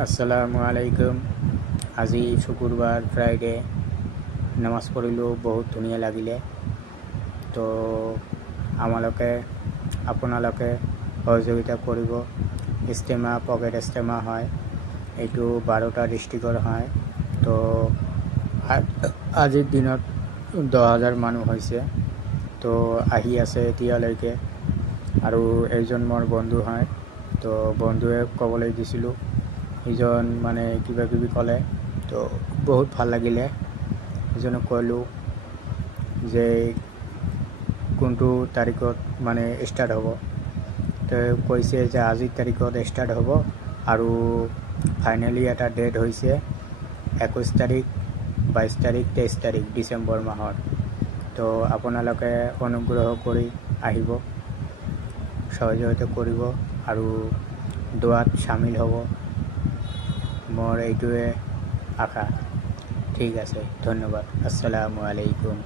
আসসালামু আলাইকুম। আজি শুকুৰবাৰ ফ্ৰাইডে নামাজ পঢ়িলোঁ, বহুত ধুনীয়া লাগিলে। তো আপোনালোকে সহযোগিতা কৰিব। ইজতেমা পকেট ইজতেমা হয়, এইটো 12টা ডিষ্ট্ৰিক্টৰ হয়। তো আজিৰ দিনত 10,000 মানুহ হৈছে। তো আহি আছে এতিয়ালৈকে, আৰু এইজন মোৰ বন্ধু হয়। তো বন্ধুৱে ক'বলৈ দিছিলোঁ, ইজন মানে কিবা কিবি ক'লে, তো বহুত ভাল লাগিলে। ইজনক ক'লোঁ যে কোনটো তাৰিখত মানে ষ্টাৰ্ট হ'ব। তো কৈছে যে আজিৰ তাৰিখত ষ্টাৰ্ট হ'ব, আৰু ফাইনেলি এটা ডেট হৈছে 21 তাৰিখ, 22 তাৰিখ, 23 তাৰিখ ডিচেম্বৰ মাহৰ। তো আপোনালোকে অনুগ্ৰহ কৰি আহিব, সহযোগিতা কৰিব আৰু দোৱাত শামিল হ'ব। মোৰ এইটোৱে আশা। ঠিক আছে, ধন্যবাদ। আসসালামু আলাইকুম।